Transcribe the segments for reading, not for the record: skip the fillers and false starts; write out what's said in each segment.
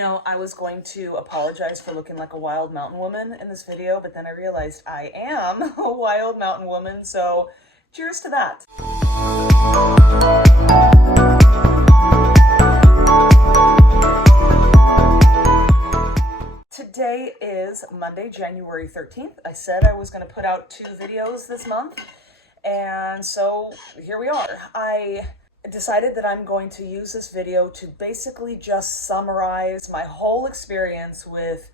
I was going to apologize for looking like a wild mountain woman in this video, but then I realized I am a wild mountain woman, so cheers to that. Today is Monday, January 13th. I said I was going to put out 2 videos this month, and so here we are. I decided that I'm going to use this video to basically just summarize my whole experience with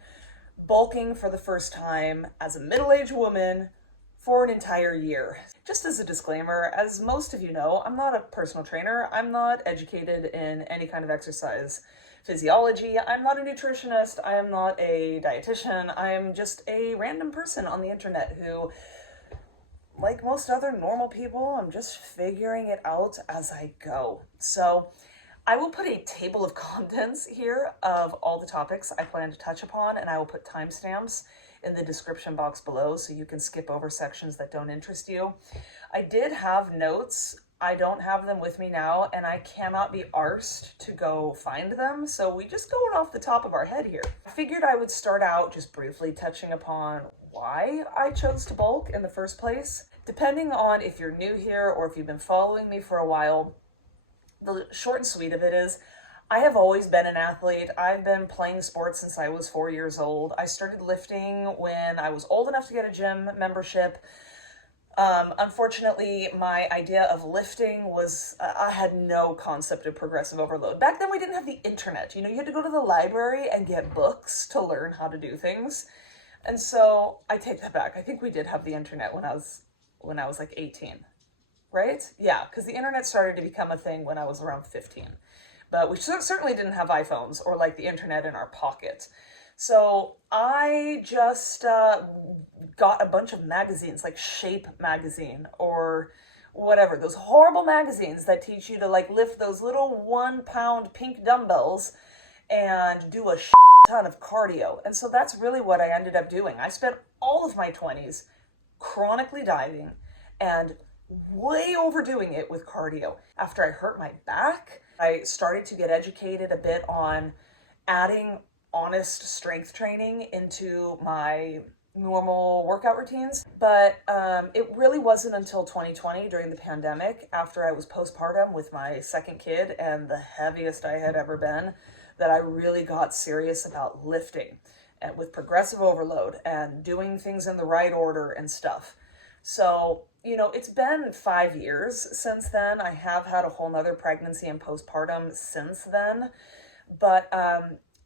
bulking for the first time as a middle-aged woman for an entire year. Just as a disclaimer, as most of you know, I'm not a personal trainer. I'm not educated in any kind of exercise physiology. I'm not a nutritionist. I am not a dietitian. I am just a random person on the internet who, like most other normal people, I'm just figuring it out as I go. So I will put a table of contents here of all the topics I plan to touch upon, and I will put timestamps in the description box below so you can skip over sections that don't interest you. I did have notes. I don't have them with me now, and I cannot be arsed to go find them, so we just going off the top of our head here. I figured I would start out just briefly touching upon why I chose to bulk in the first place. Depending on if you're new here or if you've been following me for a while, the short and sweet of it is I have always been an athlete. I've been playing sports since I was 4 years old. I started lifting when I was old enough to get a gym membership. Unfortunately, my idea of lifting was, I had no concept of progressive overload. Back then we didn't have the internet. You had to go to the library and get books to learn how to do things. And so I take that back. I think we did have the internet when I was like 18, right? Yeah, because the internet started to become a thing when I was around 15. But we certainly didn't have iPhones or like the internet in our pocket. So I just got a bunch of magazines, like Shape magazine or whatever, those horrible magazines that teach you to like lift those little 1-pound pink dumbbells and do a ton of cardio. And so that's really what I ended up doing. I spent all of my 20s chronically dieting and way overdoing it with cardio. After I hurt my back, I started to get educated a bit on adding honest strength training into my normal workout routines. But it really wasn't until 2020 during the pandemic, after I was postpartum with my second kid and the heaviest I had ever been, that I really got serious about lifting and with progressive overload and doing things in the right order and stuff. So, it's been 5 years since then. I have had a whole nother pregnancy and postpartum since then. But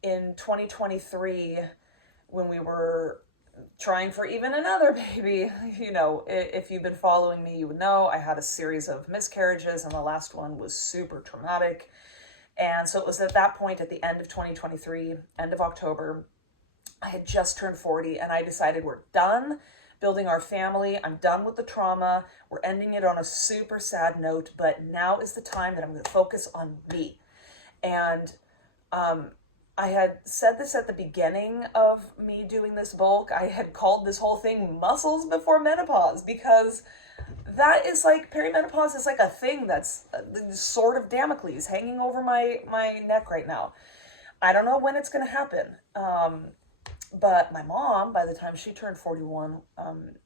in 2023, when we were trying for even another baby, if you've been following me, you would know I had a series of miscarriages and the last one was super traumatic. And so it was at that point at the end of 2023, end of October, I had just turned 40 and I decided we're done building our family. I'm done with the trauma. We're ending it on a super sad note, but now is the time that I'm going to focus on me. And I had said this at the beginning of me doing this bulk. I had called this whole thing muscles before menopause, because that is like, perimenopause is like a thing that's the sword of Damocles hanging over my neck right now. I don't know when it's going to happen. But my mom, by the time she turned 41,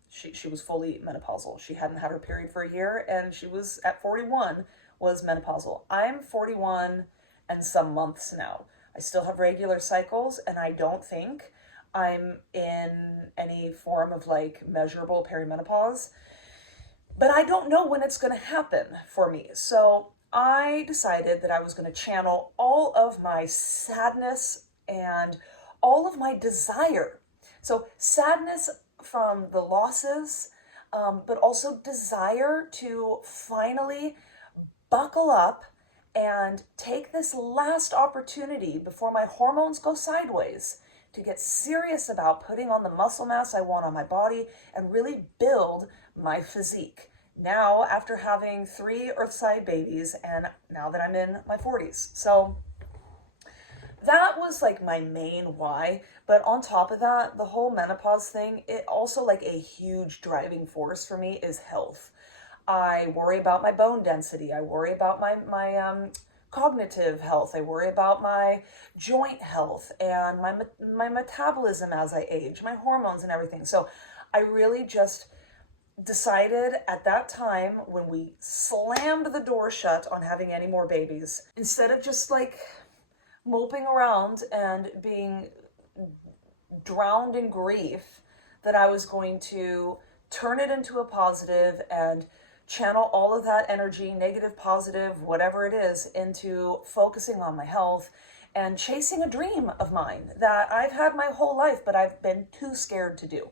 she was fully menopausal. She hadn't had her period for a year, and she was at 41, was menopausal. I'm 41 and some months now. I still have regular cycles, and I don't think I'm in any form of like measurable perimenopause. But I don't know when it's going to happen for me. So I decided that I was going to channel all of my sadness and all of my desire. So sadness from the losses, but also desire to finally buckle up and take this last opportunity before my hormones go sideways to get serious about putting on the muscle mass I want on my body and really build my physique. Now, after having 3 Earthside babies and now that I'm in my 40s. So that was like my main why. But on top of that, the whole menopause thing, it also like a huge driving force for me is health. I worry about my bone density. I worry about my cognitive health. I worry about my joint health and my metabolism as I age, my hormones and everything. So I really just decided at that time, when we slammed the door shut on having any more babies, instead of just like moping around and being drowned in grief, that I was going to turn it into a positive and channel all of that energy, negative, positive, whatever it is, into focusing on my health and chasing a dream of mine that I've had my whole life, but I've been too scared to do.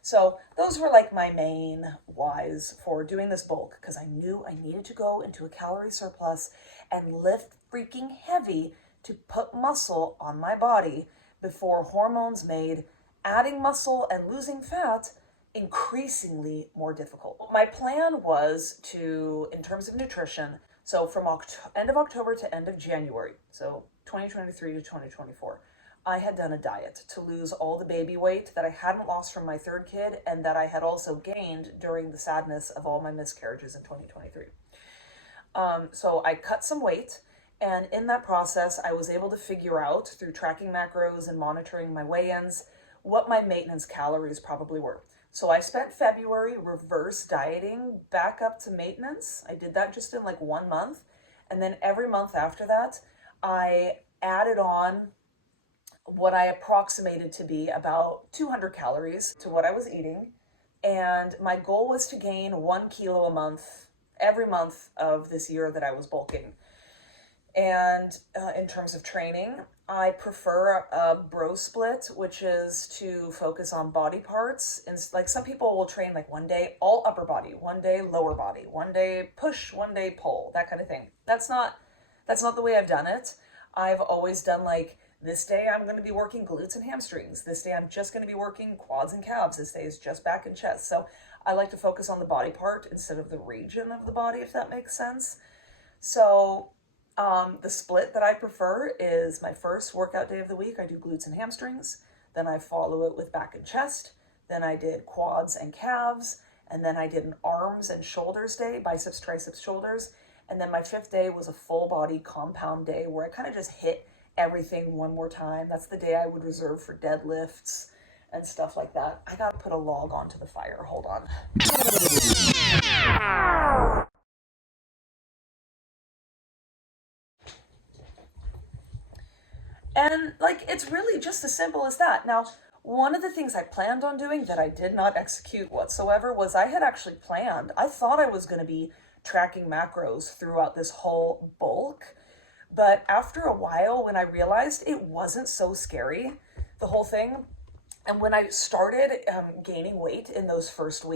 So those were like my main whys for doing this bulk, because I knew I needed to go into a calorie surplus and lift freaking heavy to put muscle on my body before hormones made adding muscle and losing fat increasingly more difficult. My plan was to, in terms of nutrition, so from end of October to end of January, so 2023 to 2024, I had done a diet to lose all the baby weight that I hadn't lost from my third kid and that I had also gained during the sadness of all my miscarriages in 2023. So I cut some weight, and in that process, I was able to figure out through tracking macros and monitoring my weigh-ins what my maintenance calories probably were. So I spent February reverse dieting back up to maintenance. I did that just in like 1 month. And then every month after that, I added on what I approximated to be about 200 calories to what I was eating. And my goal was to gain 1 kilo a month, every month of this year that I was bulking. And in terms of training, I prefer a bro split, which is to focus on body parts. And like some people will train like one day all upper body, one day lower body, one day push, one day pull, that kind of thing. That's not the way I've done it. I've always done like, this day I'm going to be working glutes and hamstrings. This day I'm just going to be working quads and calves. This day is just back and chest. So I like to focus on the body part instead of the region of the body, if that makes sense. So the split that I prefer is my first workout day of the week, I do glutes and hamstrings. Then I follow it with back and chest. Then I did quads and calves. And then I did an arms and shoulders day, biceps, triceps, shoulders. And then my fifth day was a full body compound day where I kind of just hit everything one more time. That's the day I would reserve for deadlifts and stuff like that. I gotta put a log onto the fire. Hold on. And like, it's really just as simple as that. Now, one of the things I planned on doing that I did not execute whatsoever was I thought I was going to be tracking macros throughout this whole bulk. But after a while, when I realized it wasn't so scary, the whole thing, and when I started gaining weight in those first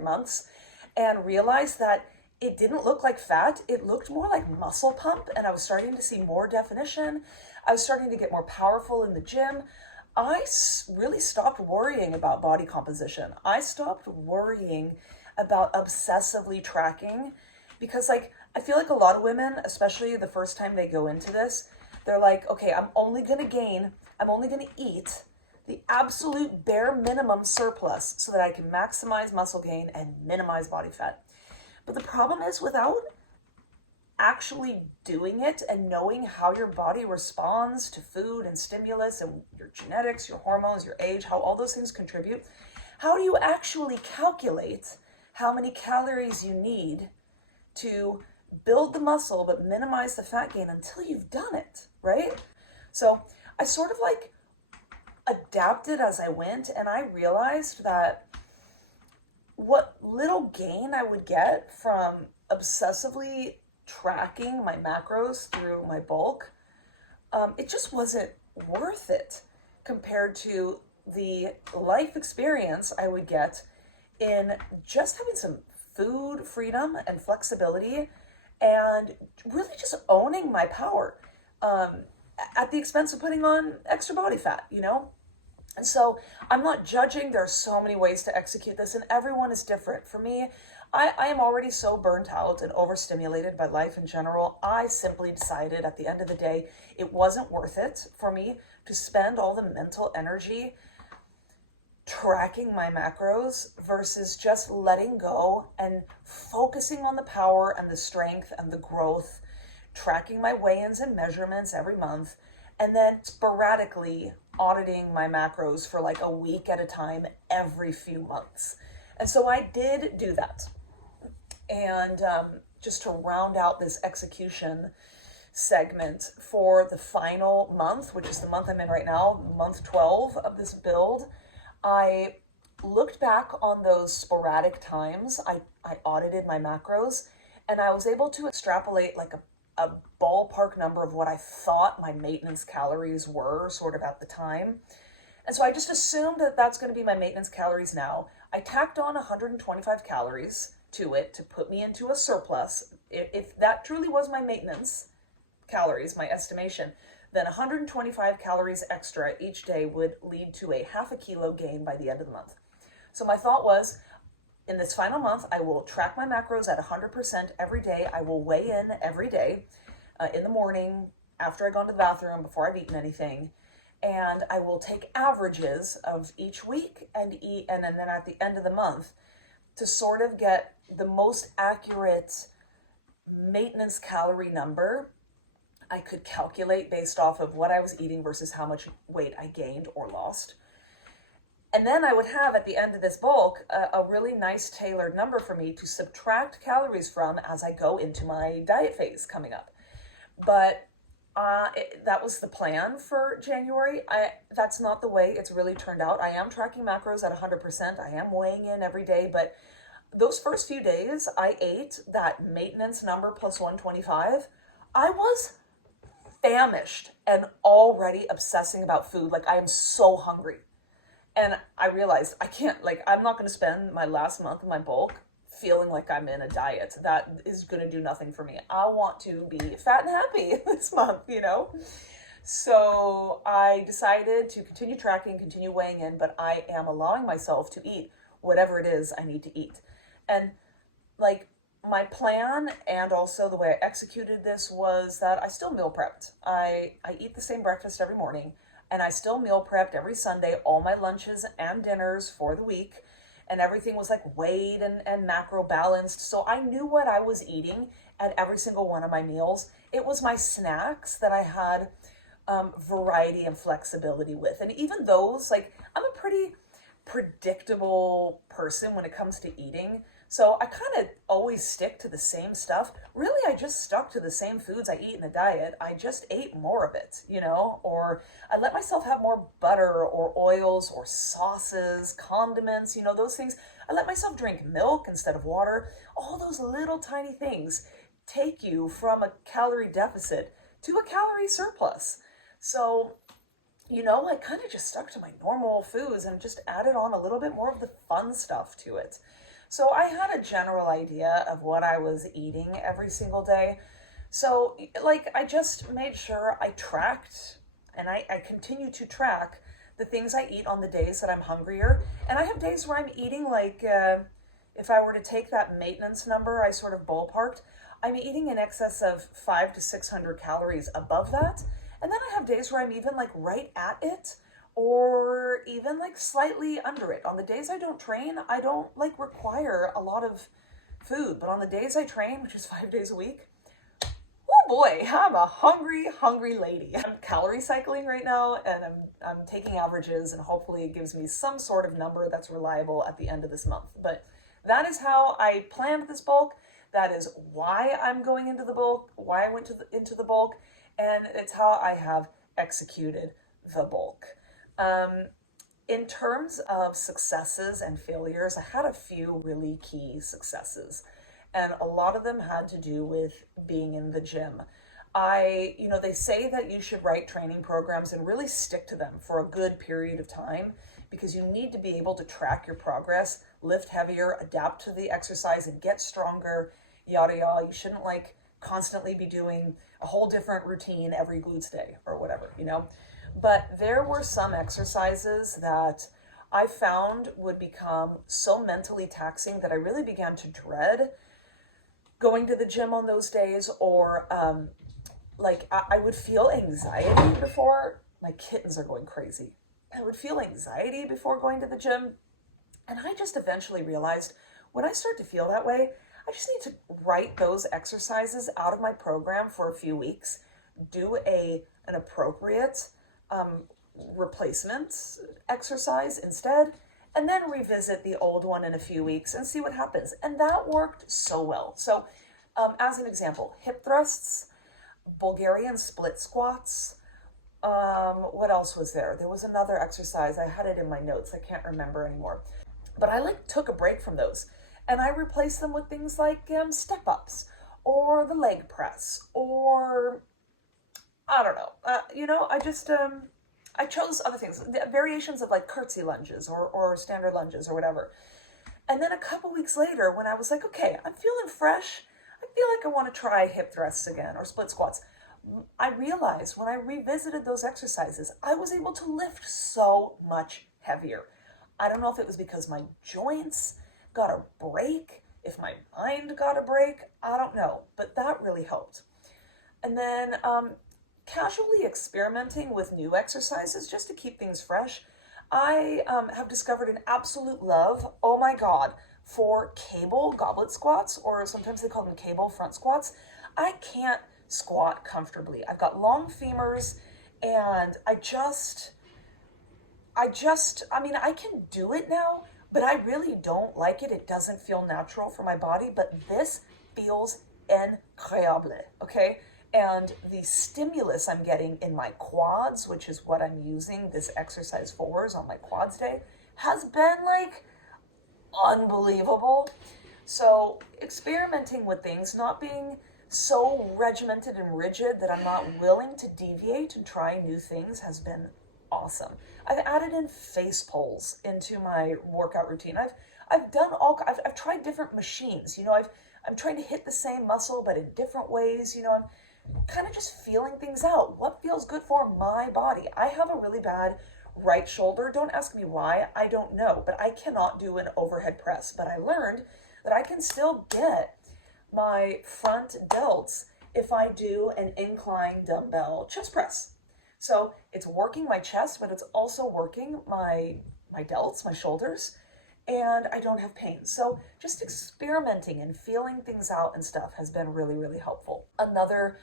months, and realized that it didn't look like fat, it looked more like muscle pump, and I was starting to see more definition. I was starting to get more powerful in the gym. I really stopped worrying about body composition. I stopped worrying about obsessively tracking, because like, I feel like a lot of women, especially the first time they go into this, they're like, okay, I'm only going to eat the absolute bare minimum surplus so that I can maximize muscle gain and minimize body fat. But the problem is, without actually doing it and knowing how your body responds to food and stimulus and your genetics, your hormones, your age, how all those things contribute, how do you actually calculate how many calories you need to build the muscle but minimize the fat gain until you've done it, right? So I sort of like adapted as I went, and I realized that what little gain I would get from obsessively tracking my macros through my bulk, it just wasn't worth it compared to the life experience I would get in just having some food freedom and flexibility and really just owning my power at the expense of putting on extra body fat, you know? And so I'm not judging. There are so many ways to execute this, and everyone is different. For me, I am already so burnt out and overstimulated by life in general. I simply decided at the end of the day, it wasn't worth it for me to spend all the mental energy tracking my macros versus just letting go and focusing on the power and the strength and the growth, tracking my weigh-ins and measurements every month, and then sporadically auditing my macros for like a week at a time every few months. And so I did do that. And just to round out this execution segment for the final month, which is the month I'm in right now, month 12 of this build, I looked back on those sporadic times I audited my macros, and I was able to extrapolate like a ballpark number of what I thought my maintenance calories were sort of at the time. And so I just assumed that that's going to be my maintenance calories now. I tacked on 125 calories to it to put me into a surplus. If that truly was my maintenance calories, my estimation, then 125 calories extra each day would lead to a half a kilo gain by the end of the month. So my thought was, in this final month, I will track my macros at 100% every day. I will weigh in every day in the morning, after I go into the bathroom, before I've eaten anything. And I will take averages of each week and eat, and then at the end of the month to sort of get the most accurate maintenance calorie number I could calculate based off of what I was eating versus how much weight I gained or lost. And then I would have at the end of this bulk a really nice tailored number for me to subtract calories from as I go into my diet phase coming up. But that was the plan for January. That's not the way it's really turned out. I am tracking macros at 100%. I am weighing in every day, but those first few days I ate that maintenance number plus 125. I was famished and already obsessing about food. Like, I am so hungry. And I realized I'm not going to spend my last month of my bulk feeling like I'm in a diet. That is going to do nothing for me. I want to be fat and happy this month, So I decided to continue tracking, continue weighing in, but I am allowing myself to eat whatever it is I need to eat. And my plan and also the way I executed this was that I still meal prepped. I eat the same breakfast every morning, and I still meal prepped every Sunday, all my lunches and dinners for the week, and everything was weighed and macro balanced. So I knew what I was eating at every single one of my meals. It was my snacks that I had variety and flexibility with. And even those, I'm a pretty predictable person when it comes to eating. So I kind of always stick to the same stuff. Really, I just stuck to the same foods I eat in a diet. I just ate more of it, or I let myself have more butter or oils or sauces, condiments, those things. I let myself drink milk instead of water. All those little tiny things take you from a calorie deficit to a calorie surplus. So, I kind of just stuck to my normal foods and just added on a little bit more of the fun stuff to it. So I had a general idea of what I was eating every single day. So I just made sure I tracked, and I continue to track the things I eat on the days that I'm hungrier. And I have days where I'm eating if I were to take that maintenance number I sort of ballparked, I'm eating in excess of 500 to 600 calories above that. And then I have days where I'm even right at it, or even slightly under it. On the days I don't train, I don't require a lot of food. But on the days I train, which is 5 days a week, oh boy, I'm a hungry lady. I'm calorie cycling right now, and I'm taking averages, and hopefully it gives me some sort of number that's reliable at the end of this month. But that is how I planned this bulk. That is why I'm going into the bulk, why I went into the bulk, and it's how I have executed the bulk. In terms of successes and failures, I had a few really key successes, and a lot of them had to do with being in the gym. They say that you should write training programs and really stick to them for a good period of time, because you need to be able to track your progress, lift heavier, adapt to the exercise, and get stronger, yada yada. You shouldn't constantly be doing a whole different routine every glutes day or whatever, But there were some exercises that I found would become so mentally taxing that I really began to dread going to the gym on those days, or I would feel anxiety before. My kittens are going crazy. I would feel anxiety before going to the gym, and I just eventually realized when I start to feel that way, I just need to write those exercises out of my program for a few weeks, do an appropriate replacement exercise instead, and then revisit the old one in a few weeks and see what happens. And that worked so well. So as an example, hip thrusts, Bulgarian split squats. What else was there? There was another exercise. I had it in my notes. I can't remember anymore. But I took a break from those and I replaced them with things like step ups or the leg press or I don't know. I chose other things, variations of like curtsy lunges or standard lunges or whatever. And then a couple weeks later, when I was like, okay, I'm feeling fresh, I feel like I want to try hip thrusts again or split squats. I realized when I revisited those exercises, I was able to lift so much heavier. I don't know if it was because my joints got a break, if my mind got a break, I don't know, but that really helped. And then casually experimenting with new exercises just to keep things fresh. I have discovered an absolute love, oh my God, for cable goblet squats, or sometimes they call them cable front squats. I can't squat comfortably. I've got long femurs and I mean, I can do it now, but I really don't like it. It doesn't feel natural for my body, but this feels incroyable, okay? And the stimulus I'm getting in my quads, which is what I'm using this exercise for, is on my quads day, has been like unbelievable. So experimenting with things, not being so regimented and rigid that I'm not willing to deviate and try new things has been awesome. I've added in face pulls into my workout routine. I've tried different machines. I'm trying to hit the same muscle but in different ways. I'm kind of just feeling things out. What feels good for my body? I have a really bad right shoulder. Don't ask me why. I don't know, but I cannot do an overhead press. But I learned that I can still get my front delts if I do an incline dumbbell chest press. So it's working my chest, but it's also working my delts, my shoulders, and I don't have pain. So just experimenting and feeling things out and stuff has been really, really helpful. Another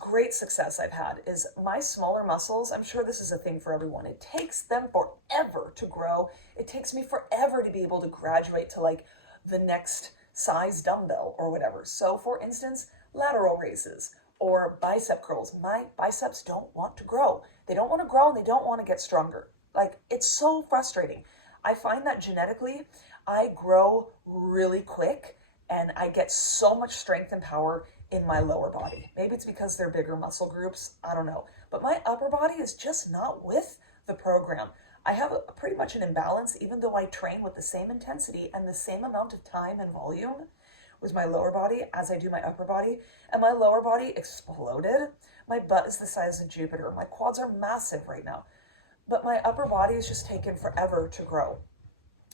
great success I've had is my smaller muscles. I'm sure this is a thing for everyone. It takes them forever to grow. It takes me forever to be able to graduate to like the next size dumbbell or whatever. So for instance, lateral raises or bicep curls. My biceps don't want to grow. They don't want to grow and they don't want to get stronger. Like, it's so frustrating. I find that genetically, I grow really quick and I get so much strength and power in my lower body. Maybe it's because they're bigger muscle groups. I don't know. But my upper body is just not with the program. I have pretty much an imbalance, even though I train with the same intensity and the same amount of time and volume with my lower body as I do my upper body. And my lower body exploded. My butt is the size of Jupiter. My quads are massive right now. But my upper body has just taken forever to grow.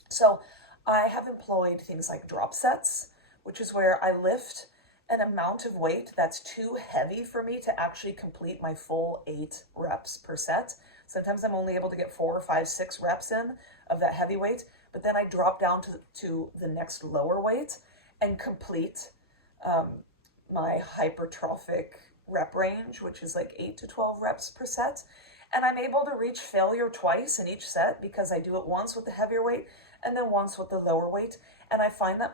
So I have employed things like drop sets, which is where I lift an amount of weight that's too heavy for me to actually complete my full 8 reps per set. Sometimes I'm only able to get 4, 5, 6 reps in of that heavy weight, but then I drop down to the next lower weight and complete my hypertrophic rep range, which is like 8 to 12 reps per set. And I'm able to reach failure twice in each set because I do it once with the heavier weight and then once with the lower weight. And I find that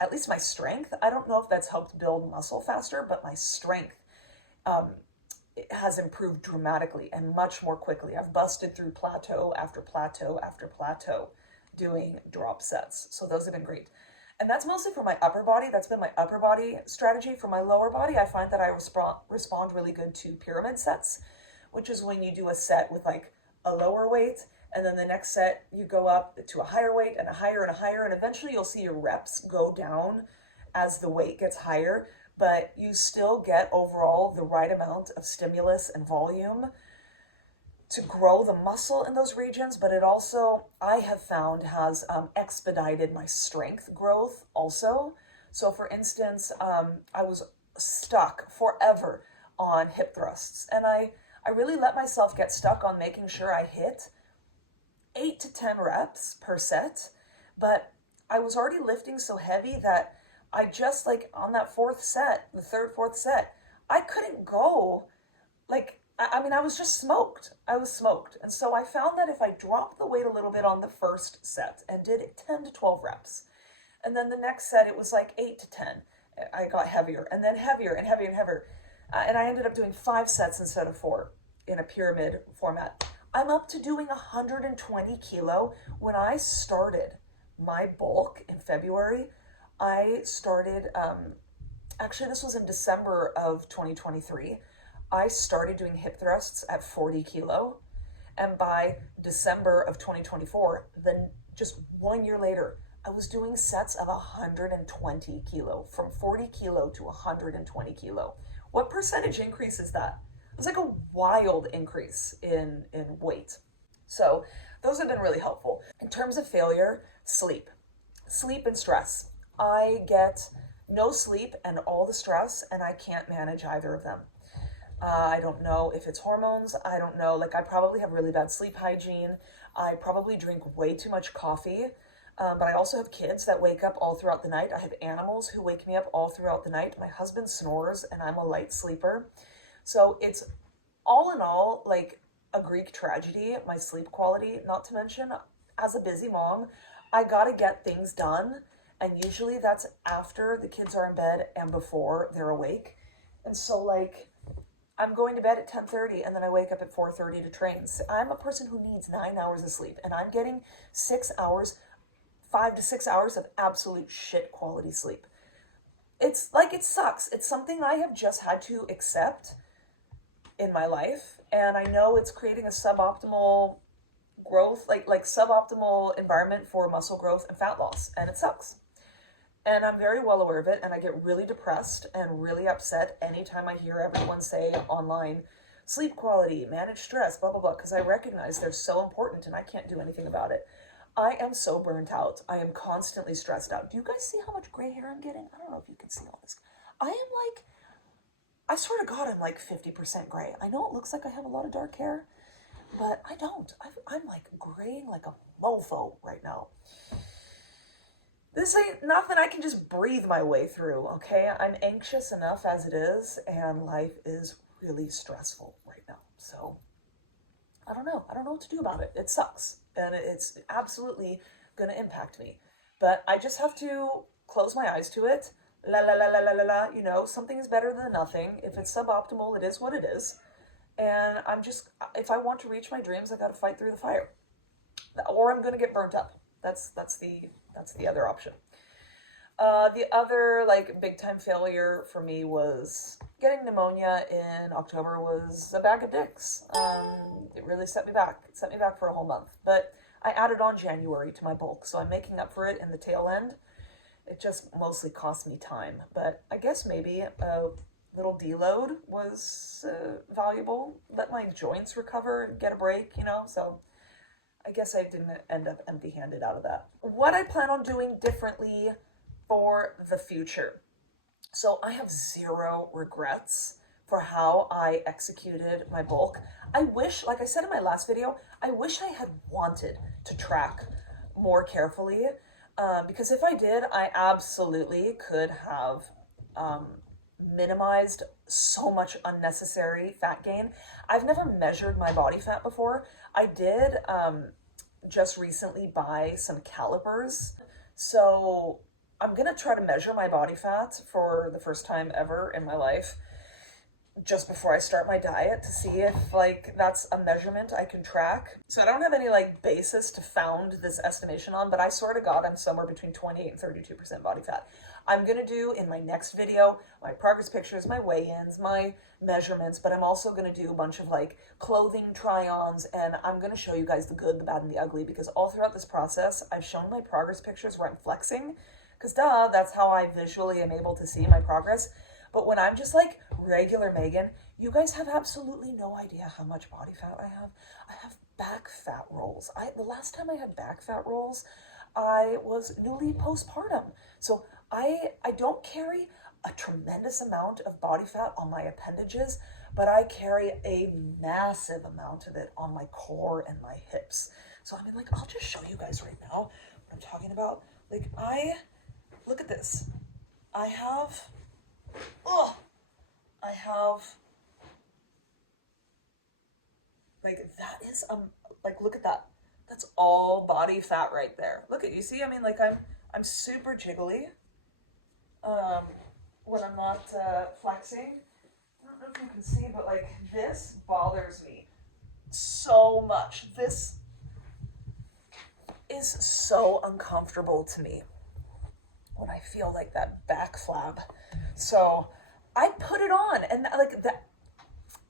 at least my strength, I don't know if that's helped build muscle faster, but my strength has improved dramatically and much more quickly. I've busted through plateau after plateau after plateau doing drop sets. So those have been great. And that's mostly for my upper body. That's been my upper body strategy. For my lower body, I find that I respond really good to pyramid sets, which is when you do a set with like a lower weight, and then the next set you go up to a higher weight and a higher and a higher, and eventually you'll see your reps go down as the weight gets higher, but you still get overall the right amount of stimulus and volume to grow the muscle in those regions. But it also, I have found, has expedited my strength growth also. So for instance, I was stuck forever on hip thrusts, and I really let myself get stuck on making sure I hit 8 to 10 reps per set, but I was already lifting so heavy that I just like on that fourth set, the third, fourth set, I couldn't go. Like, I mean, I was just smoked. I was smoked. And so I found that if I dropped the weight a little bit on the first set and did 10 to 12 reps, and then the next set, it was like 8 to 10, I got heavier, and then heavier and heavier and heavier. And I ended up doing 5 sets instead of 4 in a pyramid format. I'm up to doing 120 kilo. When I started my bulk in February, I started, actually this was in December of 2023. I started doing hip thrusts at 40 kilo. And by December of 2024, then just 1 year later, I was doing sets of 120 kilo, from 40 kilo to 120 kilo. What percentage increase is that? It was like a wild increase in weight. So those have been really helpful. In terms of failure, sleep and stress. I get no sleep and all the stress, and I can't manage either of them. I don't know if it's hormones. I don't know. Like, I probably have really bad sleep hygiene. I probably drink way too much coffee. But I also have kids that wake up all throughout the night. I have animals who wake me up all throughout the night. My husband snores and I'm a light sleeper. So it's all in all like a Greek tragedy, my sleep quality. Not to mention, as a busy mom, I gotta get things done. And usually that's after the kids are in bed and before they're awake. And so like, I'm going to bed at 10:30 and then I wake up at 4:30 to train. So I'm a person who needs 9 hours of sleep, and I'm getting 6 hours, 5 to 6 hours of absolute shit quality sleep. It's like, it sucks. It's something I have just had to accept in my life. And I know it's creating a suboptimal growth, like suboptimal environment for muscle growth and fat loss. And it sucks. And I'm very well aware of it, and I get really depressed and really upset anytime I hear everyone say online, sleep quality, manage stress, blah, blah, blah, because I recognize they're so important and I can't do anything about it. I am so burnt out. I am constantly stressed out. Do you guys see how much gray hair I'm getting? I don't know if you can see all this. I am like, I swear to God, I'm like 50% gray. I know it looks like I have a lot of dark hair, but I don't. I'm like graying like a mofo right now. This ain't nothing I can just breathe my way through, okay? I'm anxious enough as it is, and life is really stressful right now. So, I don't know. I don't know what to do about it. It sucks, and it's absolutely going to impact me. But I just have to close my eyes to it. La la la la la la la. You know, something is better than nothing. If it's suboptimal, it is what it is. And I'm just, if I want to reach my dreams, I got to fight through the fire, or I'm going to get burnt up. That's the other option. The other like big time failure for me was getting pneumonia in October. Was a bag of dicks. It really set me back. It set me back for a whole month. But I added on January to my bulk, so I'm making up for it in the tail end. It just mostly cost me time. But I guess maybe a little deload was valuable. Let my joints recover and get a break, you know, so I guess I didn't end up empty-handed out of that. What I plan on doing differently for the future. So I have zero regrets for how I executed my bulk. I wish, like I said in my last video, I wish I had wanted to track more carefully, because if I did, I absolutely could have minimized so much unnecessary fat gain. I've never measured my body fat before. I did just recently buy some calipers. So I'm going to try to measure my body fat for the first time ever in my life just before I start my diet to see if like that's a measurement I can track. So I don't have any like basis to found this estimation on, but I swear to God, I'm somewhere between 28 and 32% body fat. I'm going to do in my next video my progress pictures, my weigh-ins, my measurements, but I'm also going to do a bunch of like clothing try-ons, and I'm going to show you guys the good, the bad, and the ugly, because all throughout this process, I've shown my progress pictures where I'm flexing, because duh, that's how I visually am able to see my progress. But when I'm just like regular Megan, you guys have absolutely no idea how much body fat I have. I have back fat rolls. The last time I had back fat rolls, I was newly postpartum. So I don't carry a tremendous amount of body fat on my appendages, but I carry a massive amount of it on my core and my hips. So I mean, like, I'll just show you guys right now what I'm talking about. Like, look at this. I have, oh, I have, like, that is, like, look at that. That's all body fat right there. Look at, you see, I mean, like, I'm super jiggly, um, when I'm not, flexing. I don't know if you can see, but, like, this bothers me so much. This is so uncomfortable to me when I feel like that back flab. So I put it on, and like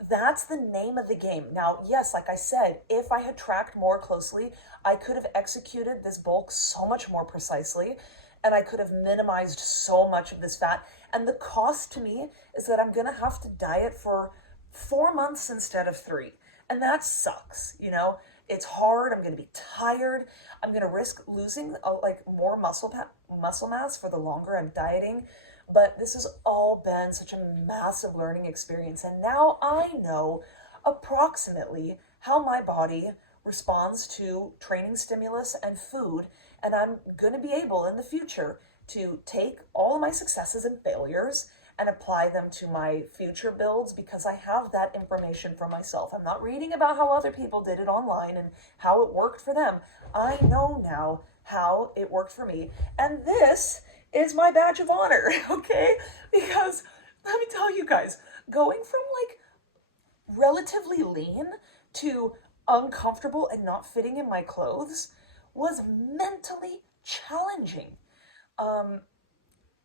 that's the name of the game. Now, yes, like I said, if I had tracked more closely, I could have executed this bulk so much more precisely, and I could have minimized so much of this fat. And the cost to me is that I'm gonna have to diet for 4 months instead of 3. And that sucks, you know? It's hard. I'm gonna be tired. I'm gonna risk losing like more muscle mass for the longer I'm dieting. But this has all been such a massive learning experience. And now I know approximately how my body responds to training stimulus and food. And I'm going to be able in the future to take all of my successes and failures and apply them to my future builds because I have that information for myself. I'm not reading about how other people did it online and how it worked for them. I know now how it worked for me. And this is my badge of honor, okay? Because let me tell you guys, going from like relatively lean to uncomfortable and not fitting in my clothes was mentally challenging.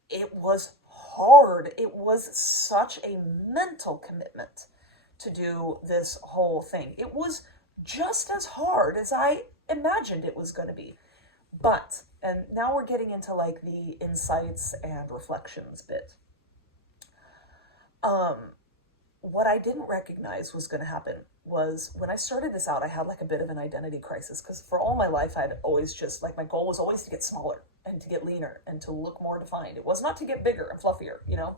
It was hard. It was such a mental commitment to do this whole thing. It was just as hard as I imagined it was going to be. But, and now we're getting into like the insights and reflections bit. What I didn't recognize was going to happen was when I started this out, I had like a bit of an identity crisis because for all my life, I'd always just like my goal was always to get smaller and to get leaner and to look more defined. It was not to get bigger and fluffier, you know?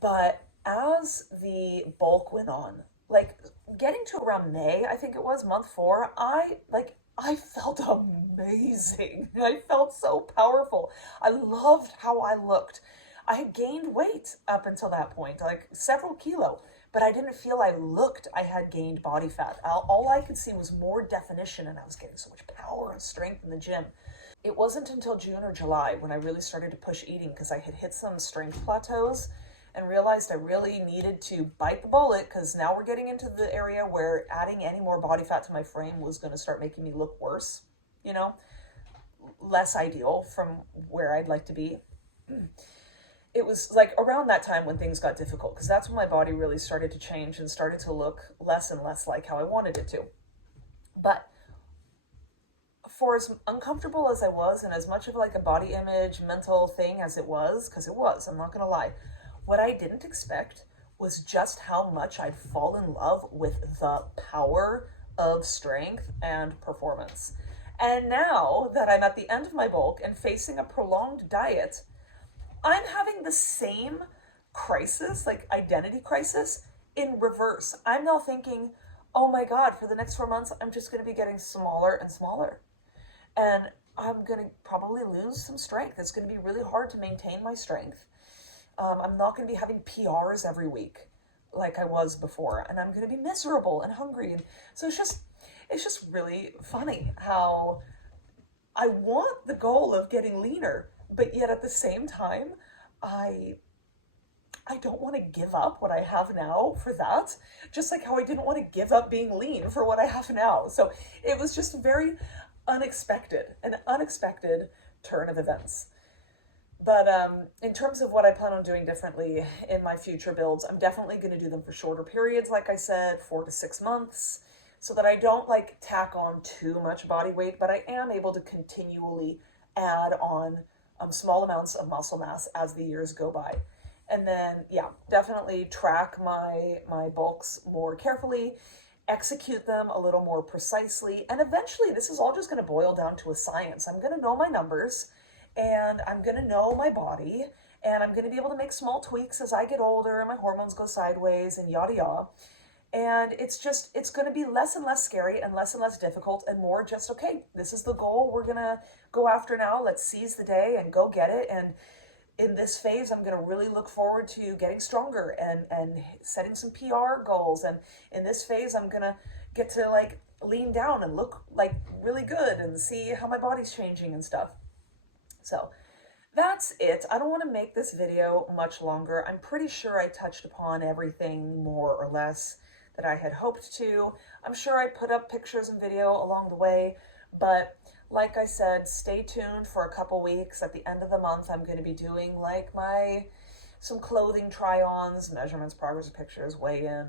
But as the bulk went on, like getting to around May, I think it was month 4, I felt amazing. I felt so powerful. I loved how I looked. I had gained weight up until that point, like several kilo, but I didn't feel I had gained body fat. All I could see was more definition, and I was getting so much power and strength in the gym. It wasn't until June or July when I really started to push eating because I had hit some strength plateaus and realized I really needed to bite the bullet because now we're getting into the area where adding any more body fat to my frame was going to start making me look worse, you know, less ideal from where I'd like to be. It was like around that time when things got difficult because that's when my body really started to change and started to look less and less like how I wanted it to. But for as uncomfortable as I was and as much of like a body image mental thing as it was, because it was, I'm not going to lie, what I didn't expect was just how much I'd fall in love with the power of strength and performance. And now that I'm at the end of my bulk and facing a prolonged diet, I'm having the same crisis, like identity crisis, in reverse. I'm now thinking, oh my God, for the next 4 months, I'm just going to be getting smaller and smaller. And I'm going to probably lose some strength. It's going to be really hard to maintain my strength. I'm not going to be having PRs every week like I was before. And I'm going to be miserable and hungry. And so it's just really funny how I want the goal of getting leaner, but yet at the same time, I don't want to give up what I have now for that, just like how I didn't want to give up being lean for what I have now. So it was just very an unexpected turn of events. But in terms of what I plan on doing differently in my future builds, I'm definitely going to do them for shorter periods, like I said, 4 to 6 months, so that I don't like tack on too much body weight, but I am able to continually add on small amounts of muscle mass as the years go by. And then, yeah, definitely track my bulks more carefully, execute them a little more precisely, and eventually this is all just going to boil down to a science. I'm going to know my numbers, and I'm going to know my body, and I'm going to be able to make small tweaks as I get older and my hormones go sideways and yada yada. And it's going to be less and less scary and less difficult and more just, okay, this is the goal we're going to go after now. Let's seize the day and go get it. And in this phase, I'm going to really look forward to getting stronger and setting some PR goals. And in this phase, I'm going to get to like lean down and look like really good and see how my body's changing and stuff. So that's it. I don't want to make this video much longer. I'm pretty sure I touched upon everything more or less that I had hoped to. I'm sure I put up pictures and video along the way, but like I said, stay tuned for a couple weeks. At the end of the month, I'm going to be doing like some clothing try-ons, measurements, progress pictures, weigh-in,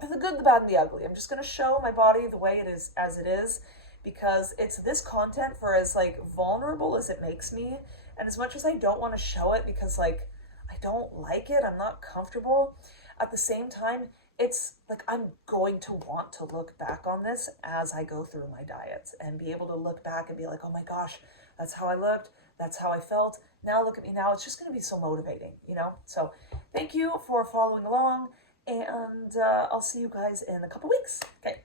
the good, the bad, and the ugly. I'm just going to show my body the way it is, as it is, because it's this content for as like vulnerable as it makes me, and as much as I don't want to show it because like I don't like it, I'm not comfortable, at the same time, it's like I'm going to want to look back on this as I go through my diets and be able to look back and be like, oh my gosh, that's how I looked, that's how I felt, now look at me now. It's just going to be so motivating, you know? So thank you for following along, and I'll see you guys in a couple weeks. Okay.